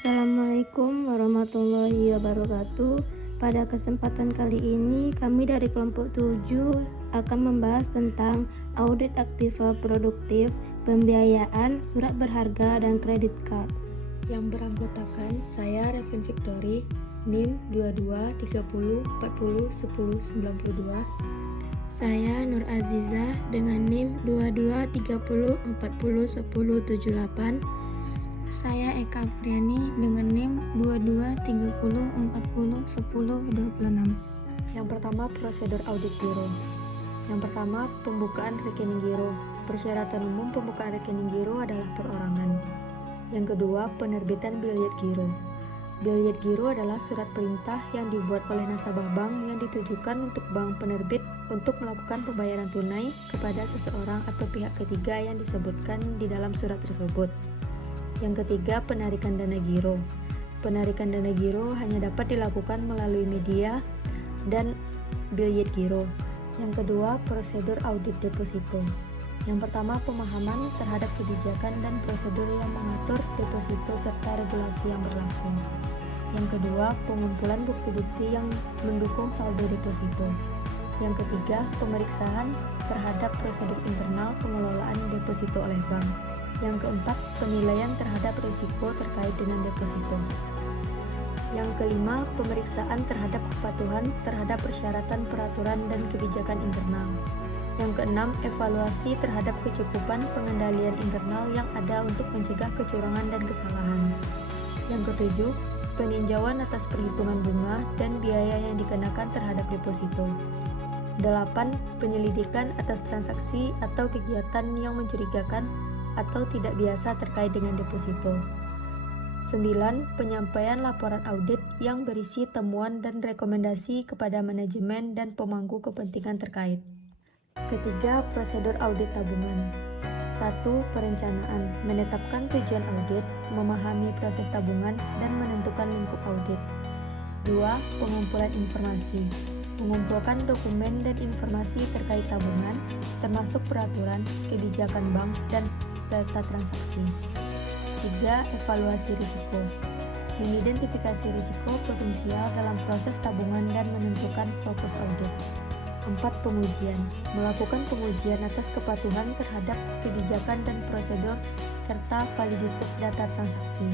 Assalamualaikum warahmatullahi wabarakatuh. Pada kesempatan kali ini kami dari kelompok 7 akan membahas tentang audit aktiva produktif, pembiayaan, surat berharga, dan kredit card. Yang beranggotakan saya Revin Victory, NIM 22 30 40 10 92. Saya Nur Aziza dengan NIM 22 30 40 10 78. Saya Eka Afriani dengan NIM 22 30 40 10 26. Yang pertama, prosedur audit giro. Yang pertama, pembukaan rekening giro. Persyaratan umum pembukaan rekening giro adalah perorangan. Yang kedua, penerbitan biljet giro. Biljet giro adalah surat perintah yang dibuat oleh nasabah bank yang ditujukan untuk bank penerbit untuk melakukan pembayaran tunai kepada seseorang atau pihak ketiga yang disebutkan di dalam surat tersebut. Yang ketiga, penarikan dana giro. Penarikan dana giro hanya dapat dilakukan melalui media dan biljet giro. Yang kedua, prosedur audit deposito. Yang pertama, pemahaman terhadap kebijakan dan prosedur yang mengatur deposito serta regulasi yang berlaku. Yang kedua, pengumpulan bukti-bukti yang mendukung saldo deposito. Yang ketiga, pemeriksaan terhadap prosedur internal pengelolaan deposito oleh bank. Yang keempat, penilaian terhadap risiko terkait dengan deposito. Yang kelima, pemeriksaan terhadap kepatuhan terhadap persyaratan peraturan dan kebijakan internal. Yang keenam, evaluasi terhadap kecukupan pengendalian internal yang ada untuk mencegah kecurangan dan kesalahan. Yang ketujuh, peninjauan atas perhitungan bunga dan biaya yang dikenakan terhadap deposito. 8. Penyelidikan atas transaksi atau kegiatan yang mencurigakan atau tidak biasa terkait dengan deposito. 9. Penyampaian laporan audit yang berisi temuan dan rekomendasi kepada manajemen dan pemangku kepentingan terkait. Ketiga, prosedur audit tabungan. 1. Perencanaan, menetapkan tujuan audit, memahami proses tabungan, dan menentukan lingkup audit. 2. Pengumpulan informasi, mengumpulkan dokumen dan informasi terkait tabungan, termasuk peraturan, kebijakan bank, dan data transaksi. 3. Evaluasi risiko, mengidentifikasi risiko potensial dalam proses tabungan dan menentukan fokus audit. 4. Pengujian, melakukan pengujian atas kepatuhan terhadap kebijakan dan prosedur serta validitas data transaksi.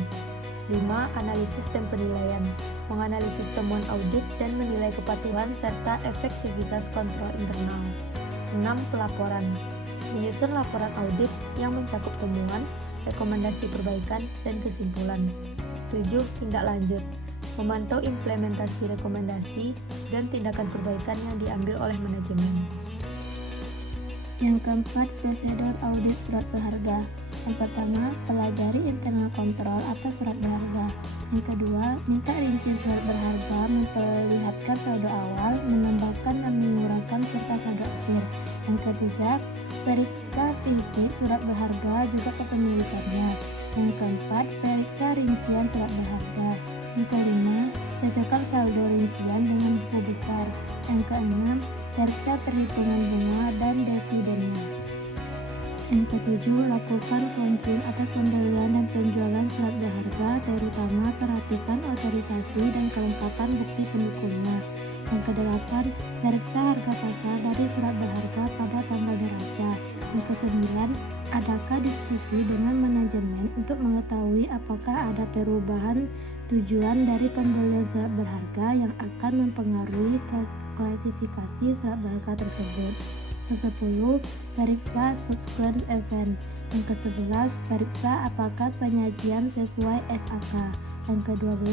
5. Analisis dan penilaian, menganalisis temuan audit dan menilai kepatuhan serta efektivitas kontrol internal. 6. Pelaporan, menyusun laporan audit yang mencakup temuan, rekomendasi perbaikan, dan kesimpulan. 7. Tindak lanjut, memantau implementasi rekomendasi dan tindakan perbaikan yang diambil oleh manajemen. Yang keempat, prosedur audit surat berharga. Yang pertama, pelajari internal kontrol atas surat berharga. Yang kedua, minta rincian surat berharga, memperlihatkan saldo awal, menambahkan dan mengurangkan serta saldo akhir. Yang ketiga, periksa fisik surat berharga juga kepemilikannya. Yang keempat, periksa rincian surat berharga. Yang kelima, cocokkan saldo rincian dengan buku besar. Yang keenam, periksa perhitungan bunga dan dividennya. Yang ketujuh, lakukan launching atas pembelian dan penjualan surat berharga, terutama perhatikan otorisasi dan kelengkapan bukti pendukungnya. Yang kedelapan, periksa harga pasar dari surat berharga pada tanggal neraca. Yang kesembilan, adakah diskusi dengan manajemen untuk mengetahui apakah ada perubahan tujuan dari pembelian surat berharga yang akan mempengaruhi klasifikasi surat berharga tersebut. Ke-10, periksa subsequent event. Yang ke-11, periksa apakah penyajian sesuai SAK. Yang ke-12,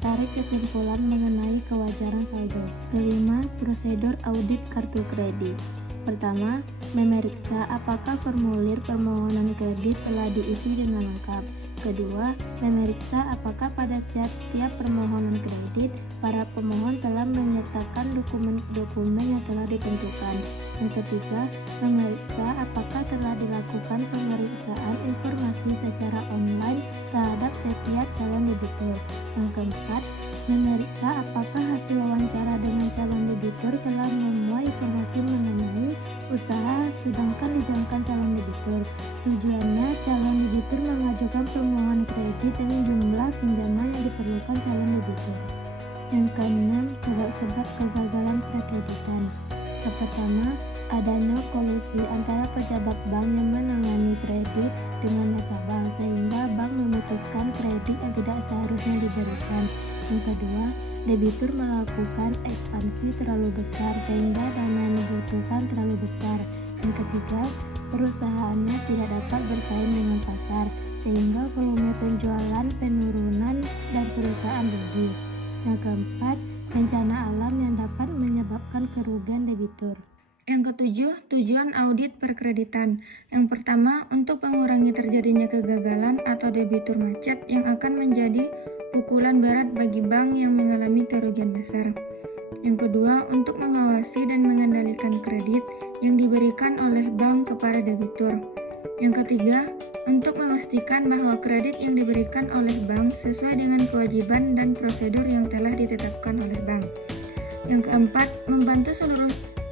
tarik kesimpulan mengenai kewajaran saldo. Kelima, prosedur audit kartu kredit. Pertama, memeriksa apakah formulir permohonan kredit telah diisi dengan lengkap. Kedua, memeriksa apakah pada setiap permohonan kredit, para pemohon telah menyertakan dokumen-dokumen yang telah ditentukan. Yang ketiga, memeriksa apakah telah dilakukan pemeriksaan informasi secara online terhadap setiap calon debitur. Yang keempat, memeriksa apakah hasil wawancara dengan calon debitur telah memuat informasi mengenai usaha sedangkan dijalankan calon debitur. Tujuannya, calon debitur mengajukan permohonan kredit dengan jumlah pinjaman yang diperlukan calon debitur. Yang keenam, sebab-sebab kegagalan prakreditan. Yang pertama, adanya kolusi antara pejabat bank yang menangani kredit dengan nasabah sehingga bank memutuskan kredit yang tidak seharusnya diberikan. Yang kedua, debitur melakukan ekspansi terlalu besar sehingga dana yang dibutuhkan terlalu besar. Yang ketiga, perusahaannya tidak dapat bersaing dengan pasar sehingga volume penjualan penurunan dan perusahaan rugi. Yang keempat, bencana alam yang dapat menyebabkan kerugian debitur. Yang ketujuh, tujuan audit perkreditan. Yang pertama, untuk mengurangi terjadinya kegagalan atau debitur macet yang akan menjadi pukulan berat bagi bank yang mengalami kerugian besar. Yang kedua, untuk mengawasi dan mengendalikan kredit yang diberikan oleh bank kepada debitur. Yang ketiga, untuk memastikan bahwa kredit yang diberikan oleh bank sesuai dengan kewajiban dan prosedur yang telah ditetapkan oleh bank. Yang keempat, membantu seluruh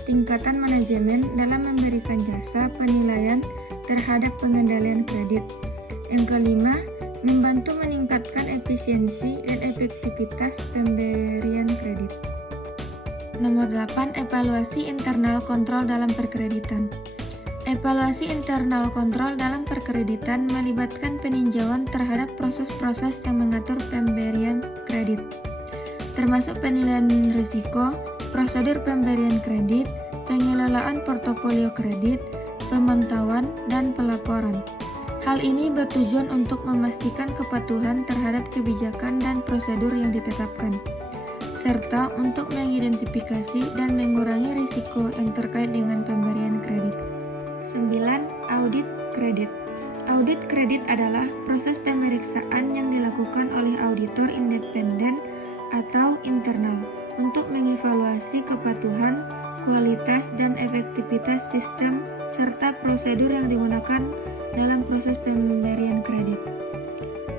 tingkatan manajemen dalam memberikan jasa penilaian terhadap pengendalian kredit. Yang kelima, membantu meningkatkan efisiensi dan efektivitas pemberian kredit. Nomor 8, evaluasi internal kontrol dalam perkreditan. Evaluasi internal kontrol dalam perkreditan melibatkan peninjauan terhadap proses-proses yang mengatur pemberian kredit, termasuk penilaian risiko, prosedur pemberian kredit, pengelolaan portofolio kredit, pemantauan, dan pelaporan. Hal ini bertujuan untuk memastikan kepatuhan terhadap kebijakan dan prosedur yang ditetapkan, serta untuk mengidentifikasi dan mengurangi risiko yang terkait dengan pemberian kredit. 9. Audit kredit. Audit kredit adalah proses pemeriksaan yang dilakukan oleh auditor independen atau internal untuk mengevaluasi kepatuhan, kualitas, dan efektivitas sistem serta prosedur yang digunakan dalam proses pemberian kredit.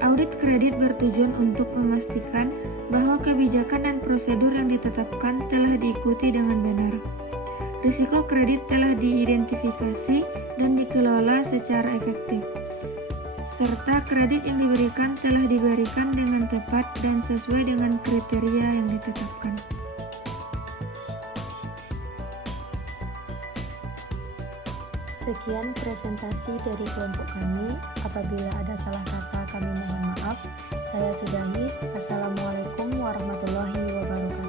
Audit kredit bertujuan untuk memastikan bahwa kebijakan dan prosedur yang ditetapkan telah diikuti dengan benar. Risiko kredit telah diidentifikasi dan dikelola secara efektif, serta kredit yang diberikan telah diberikan dengan tepat dan sesuai dengan kriteria yang ditetapkan. Sekian presentasi dari kelompok kami. Apabila ada salah kata, kami mohon maaf. Saya sudahi. Assalamualaikum warahmatullahi wabarakatuh.